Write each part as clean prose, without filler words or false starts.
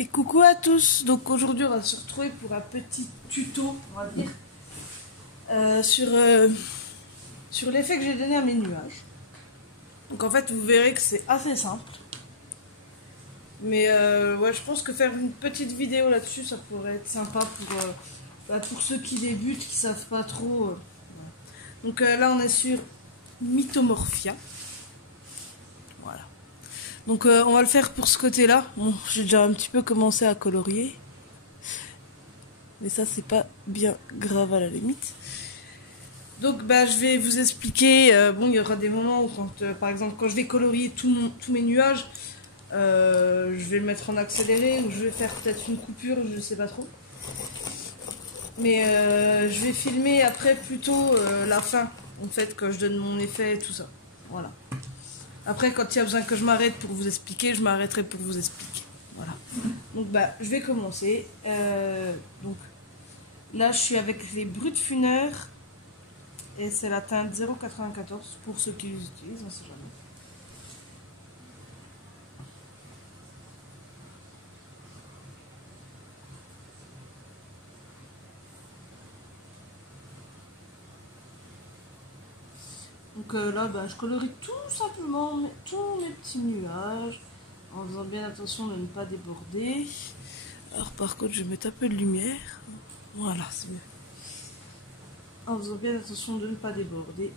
Et coucou à tous, donc aujourd'hui on va se retrouver pour un petit tuto, on va dire, sur l'effet que j'ai donné à mes nuages. Donc en fait vous verrez que c'est assez simple. Mais ouais, je pense que faire une petite vidéo là-dessus ça pourrait être sympa pour ceux qui débutent, qui savent pas trop. Donc là on est sur Mythomorphia. Voilà. Donc on va le faire pour ce côté-là. Bon, j'ai déjà un petit peu commencé à colorier. Mais ça c'est pas bien grave à la limite. Donc bah, je vais vous expliquer. Bon, il y aura des moments où quand, par exemple, quand je vais colorier tous mes nuages, je vais le mettre en accéléré ou je vais faire peut-être une coupure, je sais pas trop. Mais je vais filmer après plutôt la fin, en fait, quand je donne mon effet et tout ça. Voilà. Après, quand il y a besoin que je m'arrête pour vous expliquer, je m'arrêterai pour vous expliquer. Voilà. Donc bah, je vais commencer. Donc là, je suis avec les Brutfunner. Et c'est la teinte 0,94 pour ceux qui les utilisent, on sait jamais. Donc là, bah, je colorie tout simplement tous mes petits nuages, en faisant bien attention de ne pas déborder. Alors par contre, je vais mettre un peu de lumière. Voilà, c'est mieux. En faisant bien attention de ne pas déborder.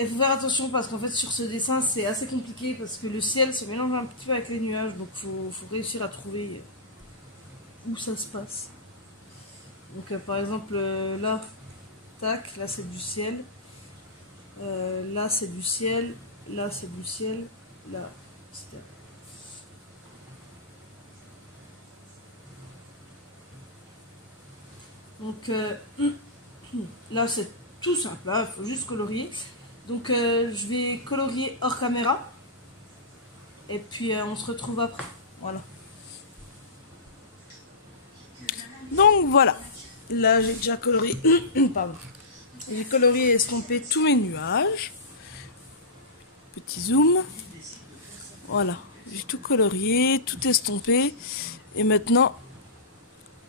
Il faut faire attention parce qu'en fait sur ce dessin c'est assez compliqué parce que le ciel se mélange un petit peu avec les nuages, donc faut réussir à trouver où ça se passe. Donc par exemple là, tac, là c'est du ciel, là c'est du ciel, là c'est du ciel, là etc. Donc là c'est tout simple, il faut juste colorier. Donc je vais colorier hors caméra et puis on se retrouve après. Voilà. Donc voilà. Là j'ai déjà colorié. Pardon. J'ai colorié et estompé tous mes nuages. Petit zoom. Voilà. J'ai tout colorié, tout estompé. Et maintenant,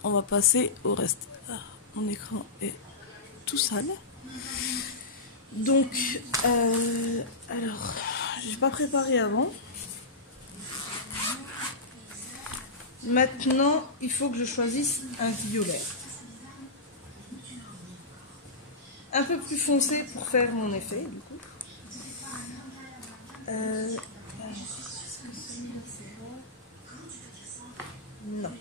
on va passer au reste. Ah, mon écran est tout sale. Donc, alors, j'ai pas préparé avant. Maintenant, il faut que je choisisse un violet. Un peu plus foncé pour faire mon effet, du coup. Non.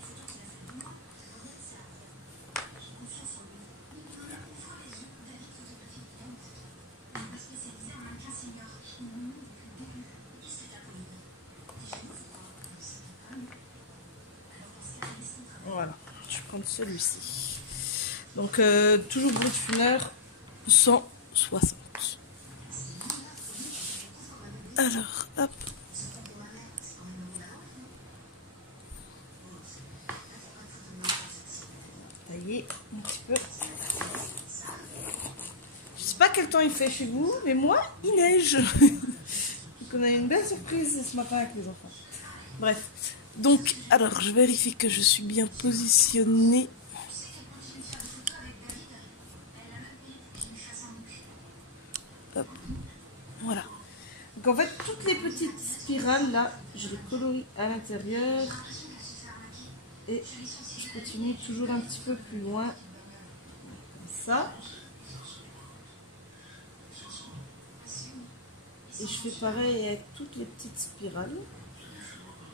Voilà, je vais prendre celui-ci. Donc, toujours Brutfunner 160. Alors, hop. Tailler un petit peu. Je sais pas quel temps il fait chez vous, mais moi, il neige. Donc, on a une belle surprise ce matin avec les enfants. Bref. Donc, alors, je vérifie que je suis bien positionnée. Hop. Voilà. Donc, en fait, toutes les petites spirales, là, je les colorie à l'intérieur. Et je continue toujours un petit peu plus loin. Comme ça. Et je fais pareil avec toutes les petites spirales.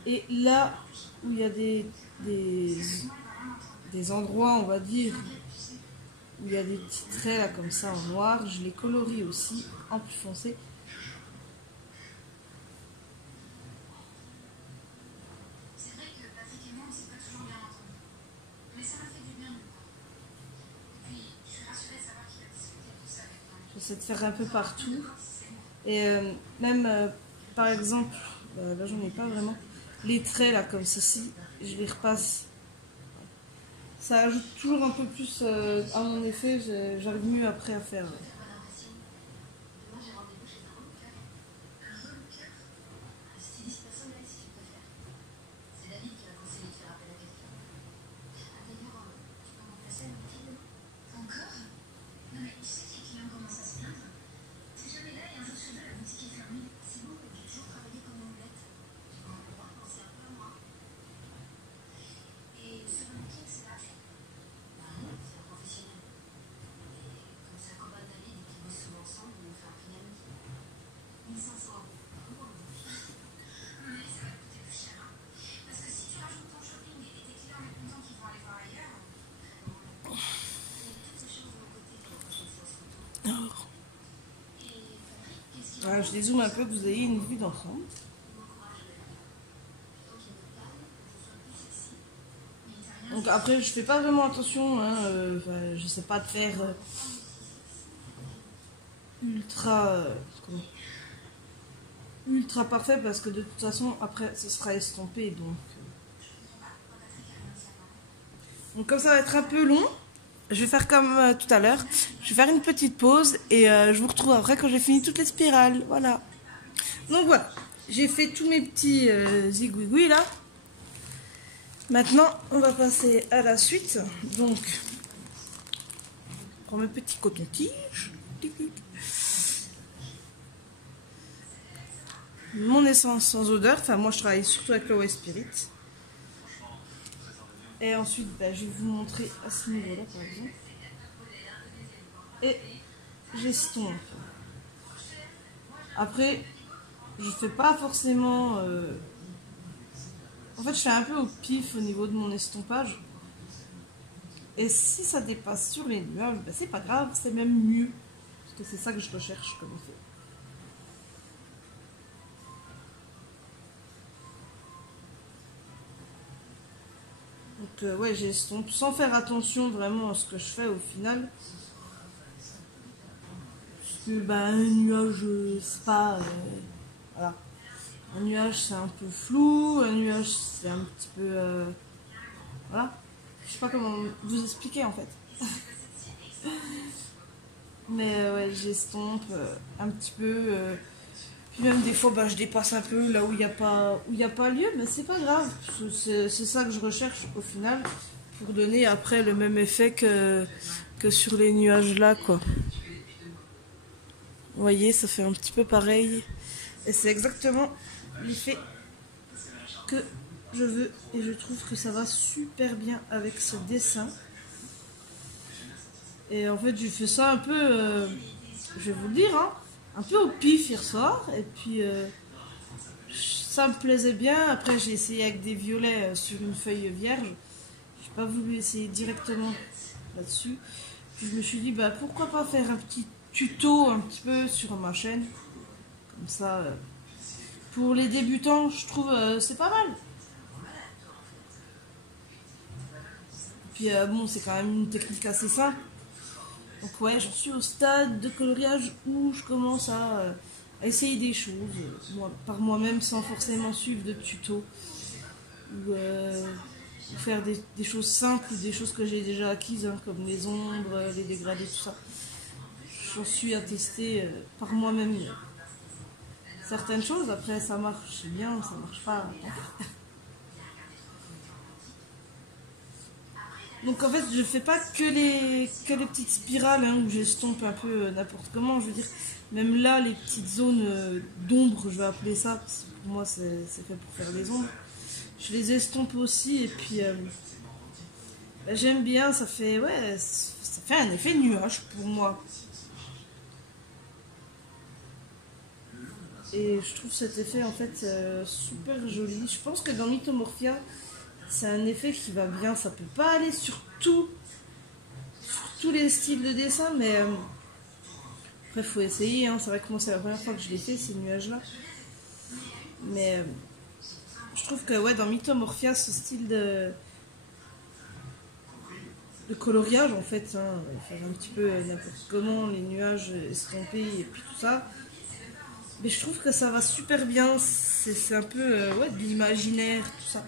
Et là où il y a des endroits, on va dire, où il y a des petits traits là, comme ça en noir, je les colorie aussi en plus foncé. J'essaie de faire un peu partout. Et même, par exemple, là j'en ai pas vraiment, les traits là comme ceci, je les repasse. Ça ajoute toujours un peu plus à mon effet, j'arrive mieux après à faire. Voilà, je dézoome un peu que vous ayez une vue d'ensemble. Donc après, je fais pas vraiment attention, hein, je sais pas de faire ultra, ultra parfait parce que de toute façon, après, ce sera estompé. Donc comme ça va être un peu long, je vais faire comme tout à l'heure. Je vais faire une petite pause et je vous retrouve après quand j'ai fini toutes les spirales. Voilà. Donc voilà, j'ai fait tous mes petits zigouigouis là. Maintenant, on va passer à la suite. Donc, je prends mes petits cotons-tiges. Mon essence sans odeur. Enfin, moi, je travaille surtout avec l'Owe Spirit. Et ensuite, bah, je vais vous montrer à ce niveau-là, par exemple. Et j'estompe. Après, je fais pas forcément... En fait, je fais un peu au pif au niveau de mon estompage. Et si ça dépasse sur les nuages, ben c'est pas grave, c'est même mieux. Parce que c'est ça que je recherche comme effet. Donc ouais, j'estompe sans faire attention vraiment à ce que je fais au final. Parce que ben, un nuage, c'est pas... voilà. Un nuage, c'est un peu flou. Un nuage, c'est un petit peu... voilà. Je sais pas comment vous expliquer en fait. Mais ouais, j'estompe un petit peu. Puis même des fois, bah, je dépasse un peu là où il n'y a pas lieu, mais c'est pas grave. C'est ça que je recherche au final pour donner après le même effet que sur les nuages là, quoi. Vous voyez, ça fait un petit peu pareil. Et c'est exactement l'effet que je veux. Et je trouve que ça va super bien avec ce dessin. Et en fait, j'ai fait ça un peu, je vais vous le dire, hein, un peu au pif hier soir. Et puis, ça me plaisait bien. Après, j'ai essayé avec des violets sur une feuille vierge. J'ai pas voulu essayer directement là-dessus. Puis je me suis dit, bah, pourquoi pas faire un petit tuto un petit peu sur ma chaîne. Comme ça, pour les débutants, je trouve c'est pas mal. Puis bon, c'est quand même une technique assez simple. Donc ouais, j'en suis au stade de coloriage où je commence à essayer des choses par moi-même sans forcément suivre de tuto ou faire des choses simples, des choses que j'ai déjà acquises, hein, comme les ombres, les dégradés, tout ça. J'en suis à tester par moi-même certaines choses. Après, ça marche bien, ça marche pas. Donc en fait, je fais pas que les petites spirales hein, où j'estompe un peu n'importe comment. Je veux dire, même là, les petites zones d'ombre, je vais appeler ça, parce que pour moi c'est fait pour faire des ombres. Je les estompe aussi et puis bah, j'aime bien, ça fait un effet nuage pour moi. Et je trouve cet effet en fait super joli. Je pense que dans Mythomorphia, c'est un effet qui va bien. Ça peut pas aller sur tous les styles de dessin, mais après faut essayer. Hein. C'est vrai que moi c'est la première fois que je l'ai fait ces nuages-là. Mais je trouve que ouais, dans Mythomorphia, ce style de coloriage en fait, hein, faire un petit peu n'importe comment, les nuages estompés et puis tout ça. Mais je trouve que ça va super bien. C'est un peu ouais, de l'imaginaire, tout ça.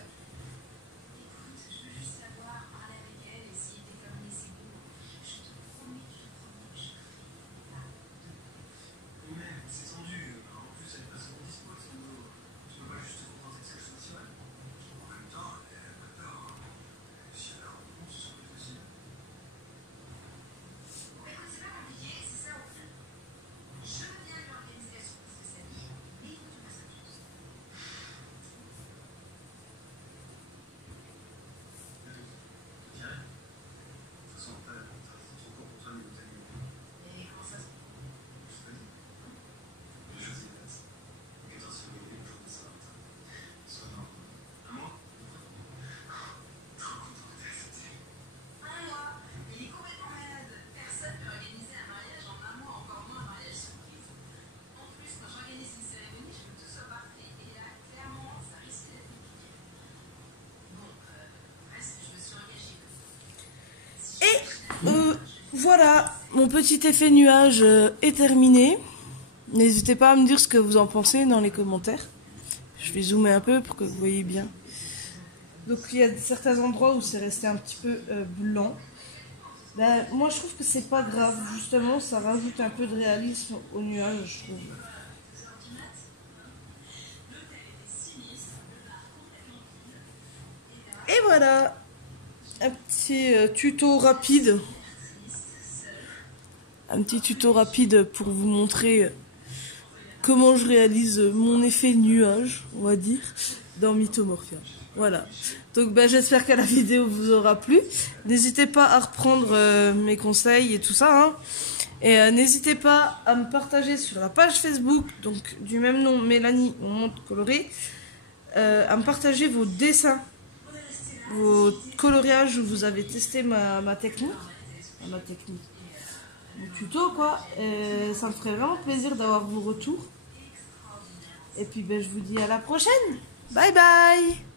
voilà, mon petit effet nuage est terminé. N'hésitez pas à me dire ce que vous en pensez dans les commentaires. Je vais zoomer un peu pour que vous voyez bien. Donc il y a certains endroits où c'est resté un petit peu blanc. Ben, moi je trouve que c'est pas grave, justement ça rajoute un peu de réalisme au nuage, je trouve. Et voilà, un petit tuto rapide. Un petit tuto rapide pour vous montrer comment je réalise mon effet nuage, on va dire, dans Mythomorphium. Voilà. Donc ben, j'espère que la vidéo vous aura plu. N'hésitez pas à reprendre mes conseils et tout ça. Hein. Et n'hésitez pas à me partager sur la page Facebook, donc du même nom, Mélanie, mon monde coloré, à me partager vos dessins, vos coloriages où vous avez testé ma technique. Ma technique. Mon tuto quoi. Ça me ferait vraiment plaisir d'avoir vos retours. Et puis ben, je vous dis à la prochaine. Bye bye.